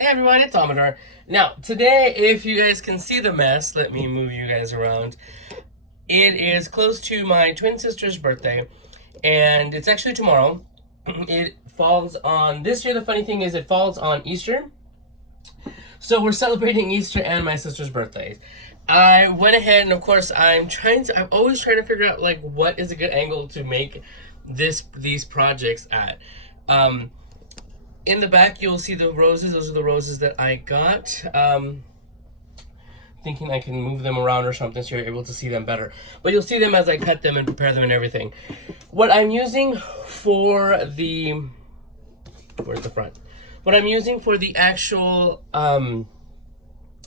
Hey everyone, it's Amador. Now, today, if you guys can see the mess, let me move you guys around. It is close to my twin sister's birthday, and it's actually tomorrow. It falls on, this year the funny thing is it falls on Easter. So we're celebrating Easter and my sister's birthday. I went ahead and of course I'm always trying to figure out like what is a good angle to make these projects at. Um, in the back, you'll see the roses. Those are the roses that I got. Thinking I can move them around or something so you're able to see them better. But you'll see them as I cut them and prepare them and everything. What I'm using for the... Where's the front? What I'm using for the actual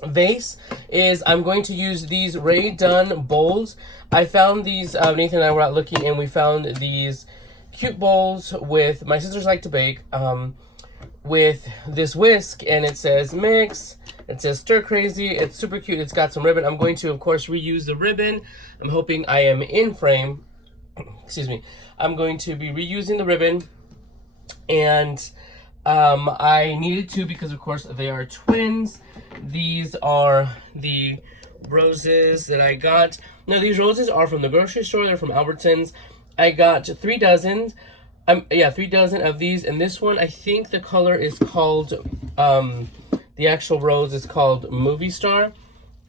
vase is I'm going to use these Rae Dunn bowls. I found these, Nathan and I were out looking and we found these cute bowls with, my sisters like to bake, with this whisk, and it says mix, it says stir crazy, it's super cute, it's got some ribbon. I'm going to of course reuse the ribbon. I'm hoping I am in frame. Excuse me. I'm going to be reusing the ribbon, and I needed to because of course they are twins. These are the roses that I got. Now these roses are from the grocery store, they're from Albertsons. I got 3 dozen. 3 dozen of these, and this one, I think the color is called, the actual rose is called Movie Star.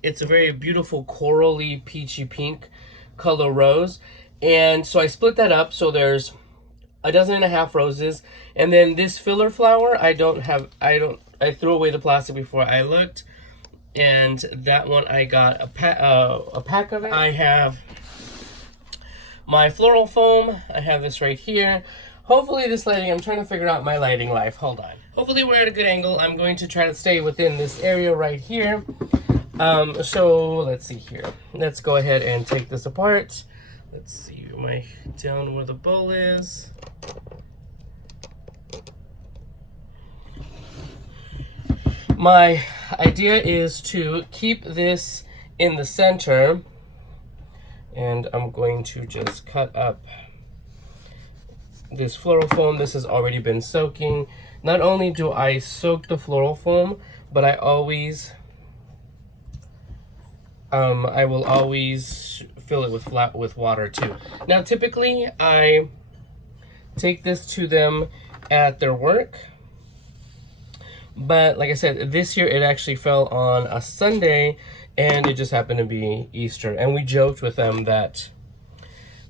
It's a very beautiful corally peachy pink color rose, and so I split that up, so there's 1.5 roses, and then this filler flower, I threw away the plastic before I looked, and that one I got a pack of it. I have my floral foam. I have this right here. Hopefully this lighting, I'm trying to figure out my lighting life. Hold on. Hopefully we're at a good angle. I'm going to try to stay within this area right here. So let's see here. Let's go ahead and take this apart. Let's see down where the bowl is. My idea is to keep this in the center, and I'm going to just cut up this floral foam. This has already been soaking. Not only do I soak the floral foam, but I will always fill it with water too. Now typically I take this to them at their work, but like I said, this year it actually fell on a Sunday, and it just happened to be Easter, and we joked with them that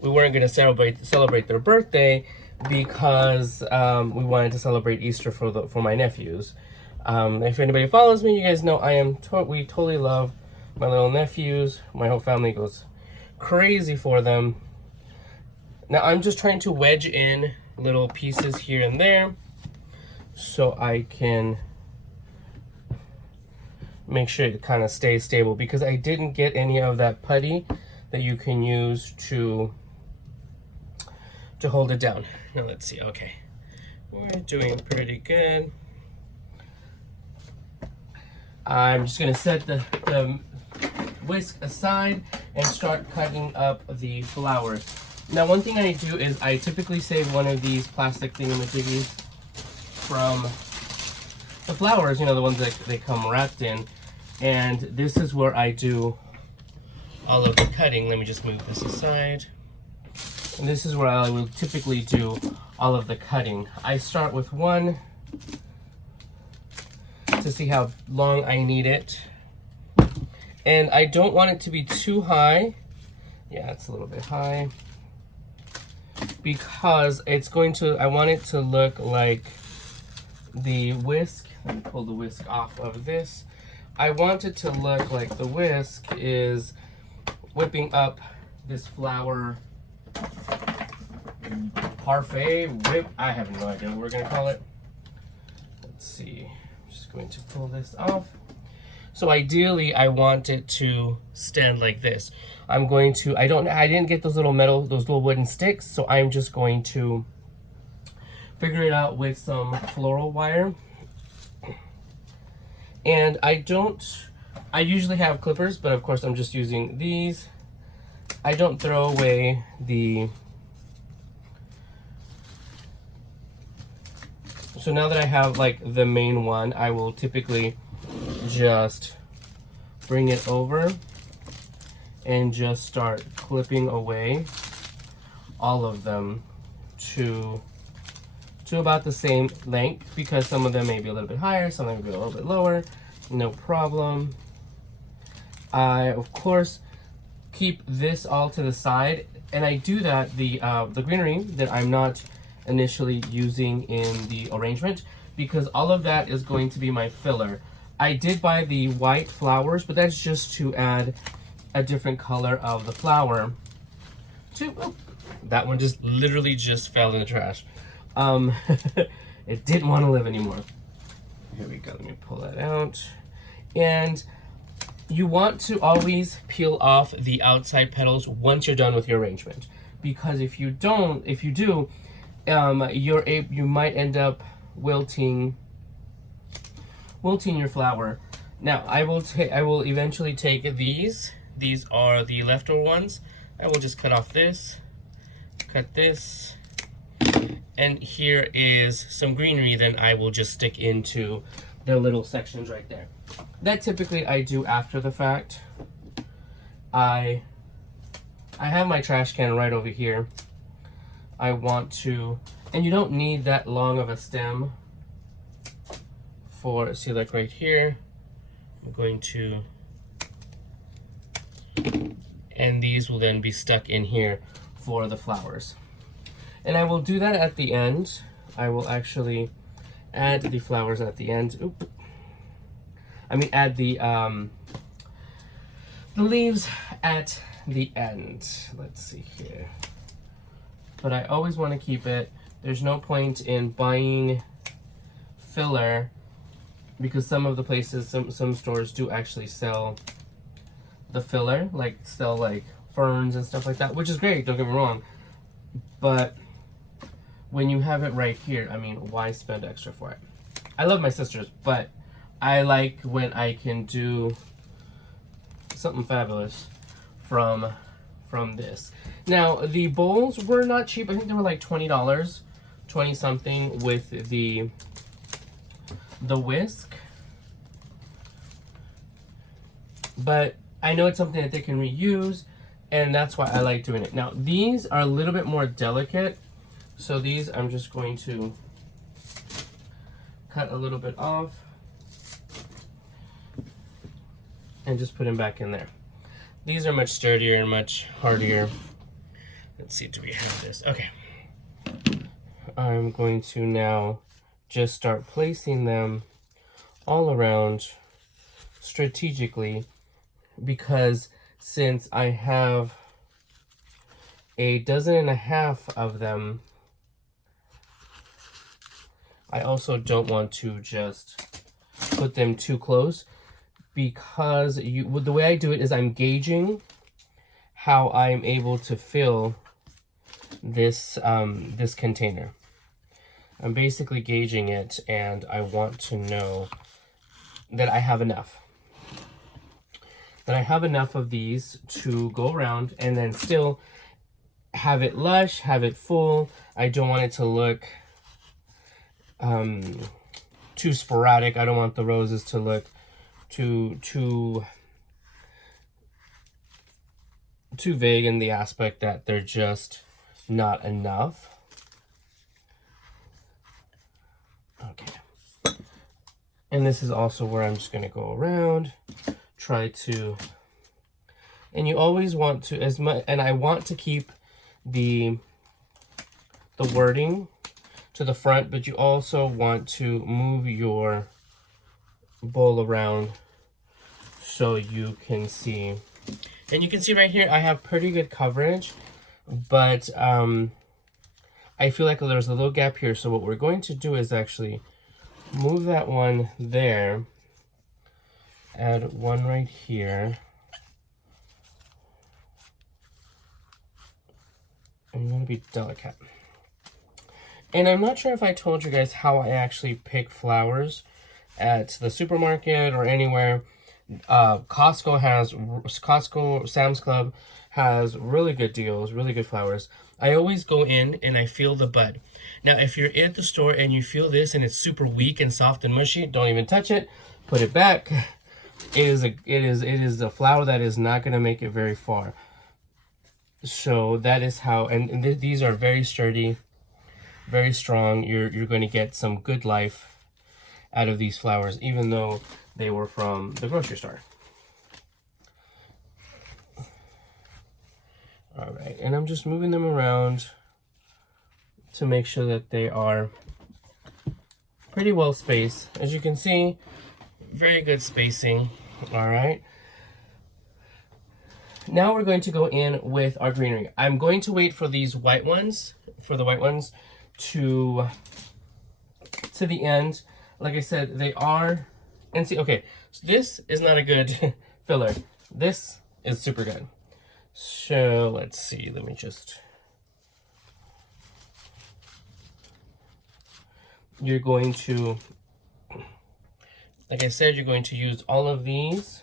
we weren't going to celebrate their birthday because we wanted to celebrate Easter for my nephews. If anybody follows me, you guys know we totally love my little nephews. My whole family goes crazy for them. Now I'm just trying to wedge in little pieces here and there so I can make sure it kind of stays stable, because I didn't get any of that putty that you can use to hold it down. Now let's see. Okay, we're doing pretty good. I'm just gonna set the whisk aside and start cutting up the flowers. Now one thing I do is I typically save one of these plastic thingamajiggies from the flowers, you know, the ones that they come wrapped in, and this is where I do all of the cutting. Let me just move this aside. And this is where I will typically do all of the cutting. I start with one to see how long I need it. And I don't want it to be too high. Yeah, it's a little bit high. Because I want it to look like the whisk. Let me pull the whisk off of this. I want it to look like the whisk is whipping up this flower parfait whip. I have no idea what we're gonna call it. Let's see. I'm just going to pull this off. So ideally, I want it to stand like this. I didn't get those little wooden sticks, so I'm just going to figure it out with some floral wire. And I usually have clippers, but of course I'm just using these. I don't throw away the So now that I have like the main one, I will typically just bring it over and just start clipping away all of them to about the same length, because some of them may be a little bit higher, some may be a little bit lower. No problem. I of course keep this all to the side, and I do that the greenery that I'm not initially using in the arrangement, because all of that is going to be my filler. I did buy the white flowers, but that's just to add a different color of the flower to, oh, that one just literally just fell in the trash. It didn't want to live anymore. Here we go, let me pull that out. And you want to always peel off the outside petals once you're done with your arrangement, because if you do, you might end up wilting your flower. Now I will eventually take these. These are the leftover ones. I will just cut off this, cut this, and here is some greenery. Then I will just stick into the little sections right there. That typically I do after the fact. I have my trash can right over here. I want to, and you don't need that long of a stem for, see, like right here, I'm going to, and these will then be stuck in here for the flowers. And I will do that at the end. I will actually add the flowers at the end. Oop. I mean, add the leaves at the end. Let's see here. But I always want to keep it. There's no point in buying filler, because some of the places, some stores do actually sell the filler, like sell like ferns and stuff like that, which is great, don't get me wrong. But when you have it right here, I mean, why spend extra for it? I love my sisters, but I like when I can do something fabulous from this. Now, the bowls were not cheap. I think they were like $20, 20 something with the whisk. But I know it's something that they can reuse, and that's why I like doing it. Now, these are a little bit more delicate, so these I'm just going to cut a little bit off and just put them back in there. These are much sturdier and much hardier. Let's see, do we have this? Okay. I'm going to now just start placing them all around strategically, because since I have a dozen and a half of them, I also don't want to just put them too close, because the way I do it is I'm gauging how I'm able to fill this this container. I'm basically gauging it, and I want to know that I have enough. That I have enough of these to go around and then still have it lush, have it full. I don't want it to look too sporadic. I don't want the roses to look too vague in the aspect that they're just not enough. Okay. And this is also where I'm just going to go around, try to, and you always want to, as much, and I want to keep the wording to the front, but you also want to move your bowl around so you can see. And you can see right here I have pretty good coverage, but I feel like there's a little gap here. So what we're going to do is actually move that one there, add one right here, and you want to be delicate. And I'm not sure if I told you guys how I actually pick flowers at the supermarket or anywhere. Costco, Sam's Club has really good deals, really good flowers. I always go in and I feel the bud. Now, if you're at the store and you feel this and it's super weak and soft and mushy, don't even touch it. Put it back. It is a flower that is not going to make it very far. So that is how, and these are very sturdy, very strong. You're going to get some good life out of these flowers, even though they were from the grocery store. All right, and I'm just moving them around to make sure that they are pretty well spaced. As you can see, very good spacing. All right. Now we're going to go in with our greenery. I'm going to wait for these white ones, to the end. Like I said, they are, and see, okay, so this is not a good filler. This is super good. So let's see, let me just, you're going to, like I said, you're going to use all of these.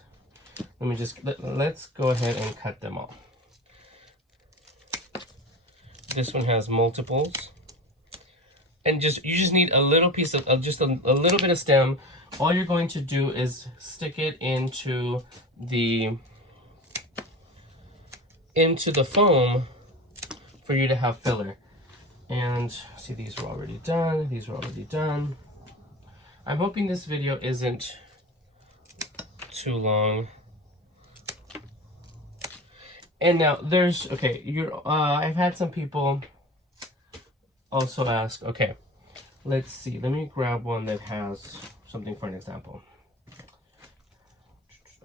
Let me just, let's go ahead and cut them all. This one has multiples. And you just need a little piece of just a little bit of stem. All you're going to do is stick it into the foam for you to have filler. And see, these are already done. These are already done. I'm hoping this video isn't too long. And now there's, okay, I've had some people also ask, okay, let's see, let me grab one that has something for an example.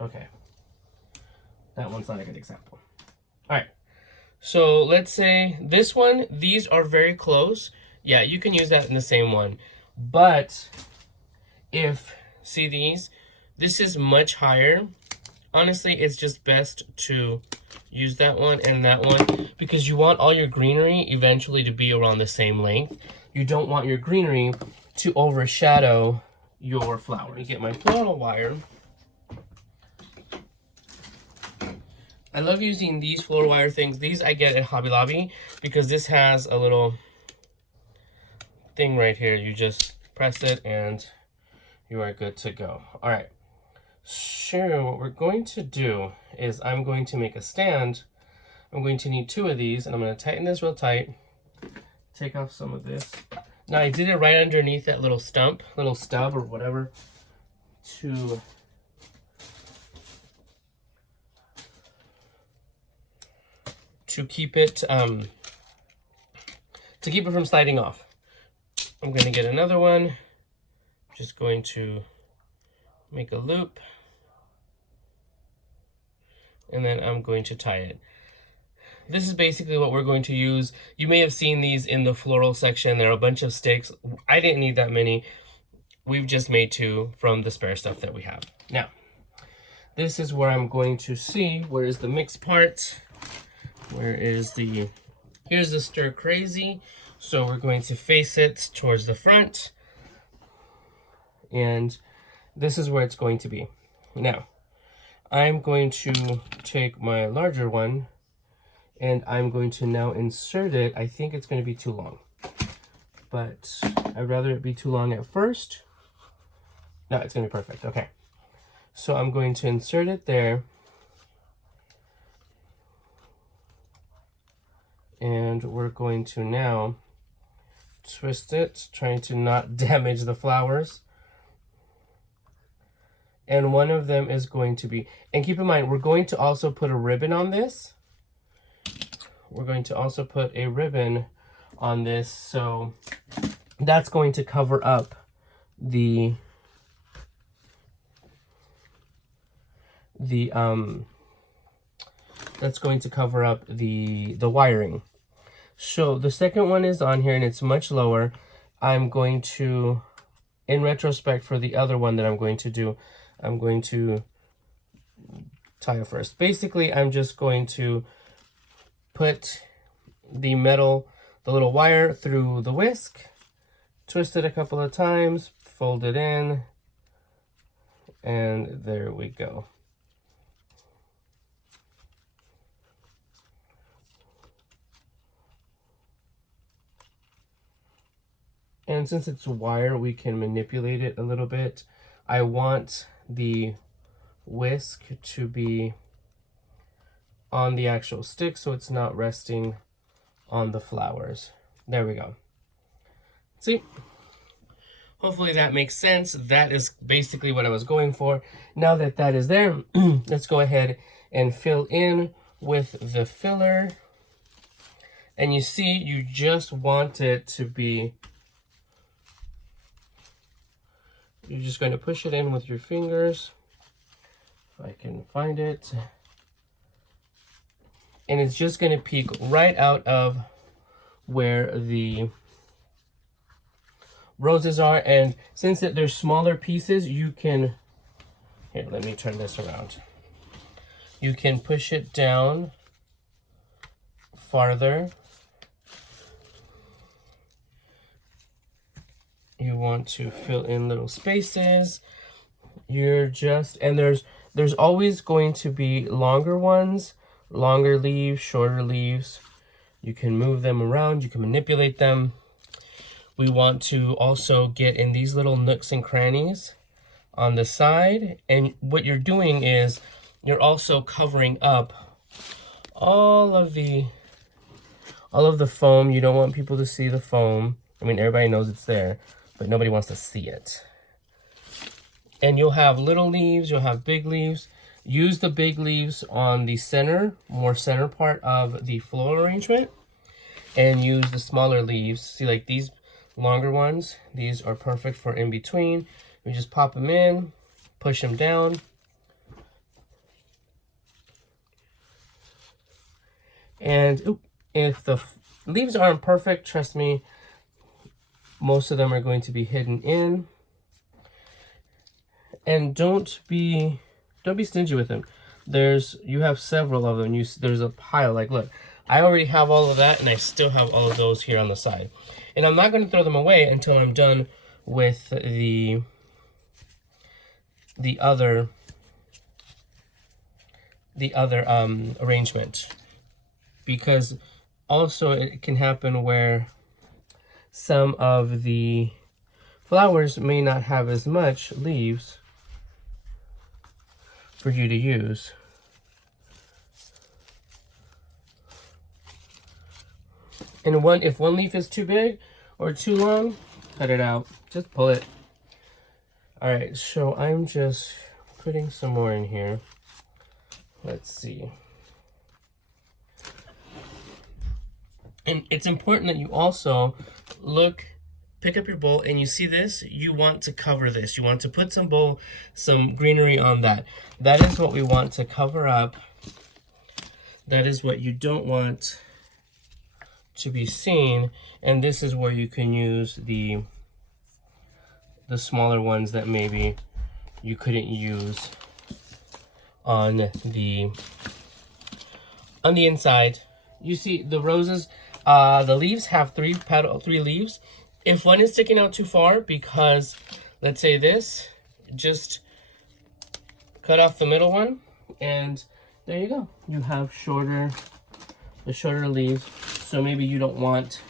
Okay, that one's not a good example. All right, so let's say this one, these are very close. Yeah, you can use that in the same one. But see these, this is much higher. Honestly, it's just best to use that one and that one because you want all your greenery eventually to be around the same length. You don't want your greenery to overshadow your flower. Let me get my floral wire. I love using these floral wire things. These I get at Hobby Lobby because this has a little thing right here. You just press it and you are good to go. All right. So what we're going to do is I'm going to make a stand. I'm going to need 2 of these and I'm going to tighten this real tight. Take off some of this. Now I did it right underneath that little stub or whatever to keep it from sliding off. I'm going to get another one. Just going to make a loop. And then I'm going to tie it. This is basically what we're going to use. You may have seen these in the floral section. There are a bunch of sticks. I didn't need that many. We've just made 2 from the spare stuff that we have. Now, this is where I'm going to see, where is the mixed part? Here's the stir crazy. So we're going to face it towards the front. And this is where it's going to be. Now, I'm going to take my larger one and I'm going to now insert it. I think it's going to be too long, but I'd rather it be too long at first. No, it's going to be perfect. Okay. So I'm going to insert it there. And we're going to now twist it, trying to not damage the flowers. And one of them is going to be, and keep in mind, we're going to also put a ribbon on this. We're going to also put a ribbon on this. So that's going to cover up that's going to cover up the wiring. So the second one is on here and it's much lower. I'm going to, in retrospect for the other one that I'm going to do, I'm going to tie it first. Basically, I'm just going to put the little wire through the whisk, twist it a couple of times, fold it in, And there we go. And since it's wire, we can manipulate it a little bit. I want the whisk to be on the actual stick so it's not resting on the flowers. There we go. See? Hopefully that makes sense. That is basically what I was going for. Now that that is there, let's go ahead and fill in with the filler. And you see, you just want it to be, you're just going to push it in with your fingers. If I can find it. And it's just going to peek right out of where the roses are. And since they're smaller pieces, you can, here, let me turn this around. You can push it down farther. You want to fill in little spaces. You're just, and there's always going to be longer ones, longer leaves, shorter leaves. You can move them around, you can manipulate them. We want to also get in these little nooks and crannies on the side. And what you're doing is you're also covering up all of the foam. You don't want people to see the foam. I mean, everybody knows it's there, but nobody wants to see it. And you'll have little leaves, you'll have big leaves. Use the big leaves on the more center part of the floral arrangement. And use the smaller leaves. See, like these longer ones, these are perfect for in between. You just pop them in, push them down. And if the leaves aren't perfect, trust me, most of them are going to be hidden in. And don't be stingy with them. You have several of them. There's a pile. Like, look, I already have all of that, and I still have all of those here on the side. And I'm not going to throw them away until I'm done with the other arrangement. Because also it can happen where some of the flowers may not have as much leaves for you to use. And if one leaf is too big or too long, cut it out. Just pull it. All right, so I'm just putting some more in here. Let's see. And it's important that you also pick up your bowl, and you see this, you want to cover this. You want to put some greenery on that. That is what we want to cover up. That is what you don't want to be seen. And this is where you can use the smaller ones that maybe you couldn't use on the inside. You see the roses, the leaves have three leaves. If one is sticking out too far, because let's say this, just cut off the middle one, and there you go. You have the shorter leaves. So maybe you don't want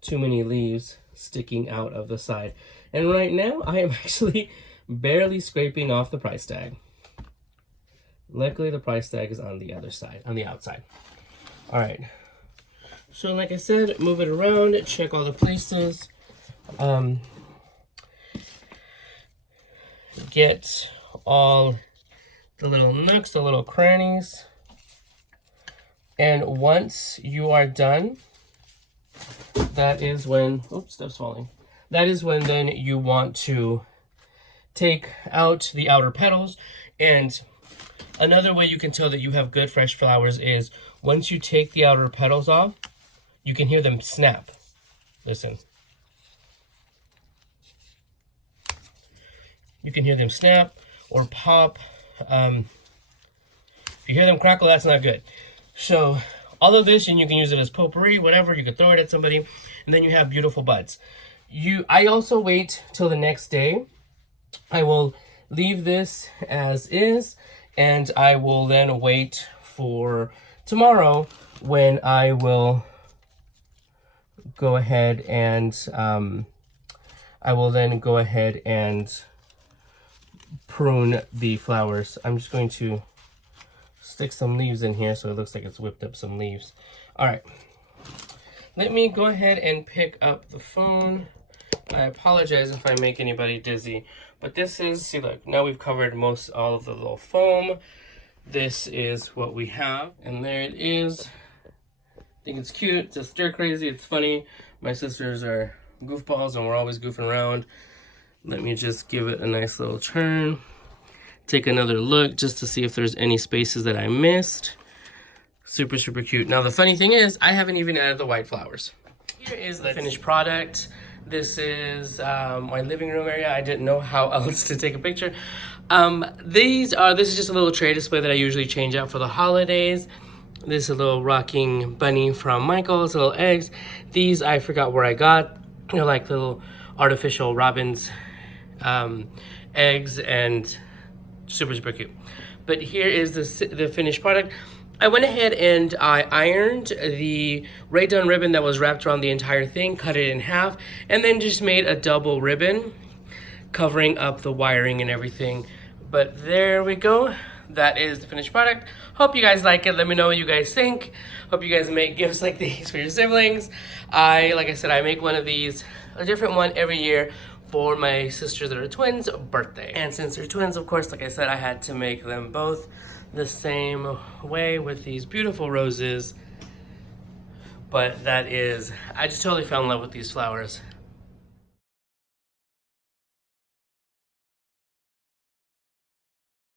too many leaves sticking out of the side. And right now, I am actually barely scraping off the price tag. Luckily, the price tag is on the other side, on the outside. All right. So like I said, move it around, check all the places. Get all the little nooks, the little crannies. And once you are done, that is when, oops, stuff's falling. That is when then you want to take out the outer petals. And another way you can tell that you have good fresh flowers is once you take the outer petals off, you can hear them snap. Listen. You can hear them snap or pop. If you hear them crackle, that's not good. So all of this, and you can use it as potpourri, whatever. You could throw it at somebody, and then you have beautiful buds. I also wait till the next day I will leave this as is, and I will then wait for tomorrow when I will go ahead and prune the flowers. I'm just going to stick some leaves in here so it looks like it's whipped up some leaves. All right, let me go ahead and pick up the phone. I apologize if I make anybody dizzy, but this is, see, look, now we've covered all of the little foam. This is what we have, and there it is. I think it's cute, it's just stir crazy, it's funny. My sisters are goofballs and we're always goofing around. Let me just give it a nice little turn. Take another look just to see if there's any spaces that I missed. Super, super cute. Now the funny thing is, I haven't even added the white flowers. Here is the finished product. This is my living room area. I didn't know how else to take a picture. This is just a little tray display that I usually change out for the holidays. This is a little rocking bunny from Michael's, little eggs. These I forgot where I got. They're like little artificial robins, eggs, and super, super cute. But here is the finished product. I went ahead and I ironed the Rae Dunn ribbon that was wrapped around the entire thing, cut it in half, and then just made a double ribbon covering up the wiring and everything. But there we go. That is the finished product. Hope you guys like it. Let me know what you guys think. Hope you guys make gifts like these for your siblings. Like I said, I make one of these, a different one every year for my sisters that are twins' birthday. And since they're twins, of course, like I said, I had to make them both the same way with these beautiful roses. But that is, I just totally fell in love with these flowers.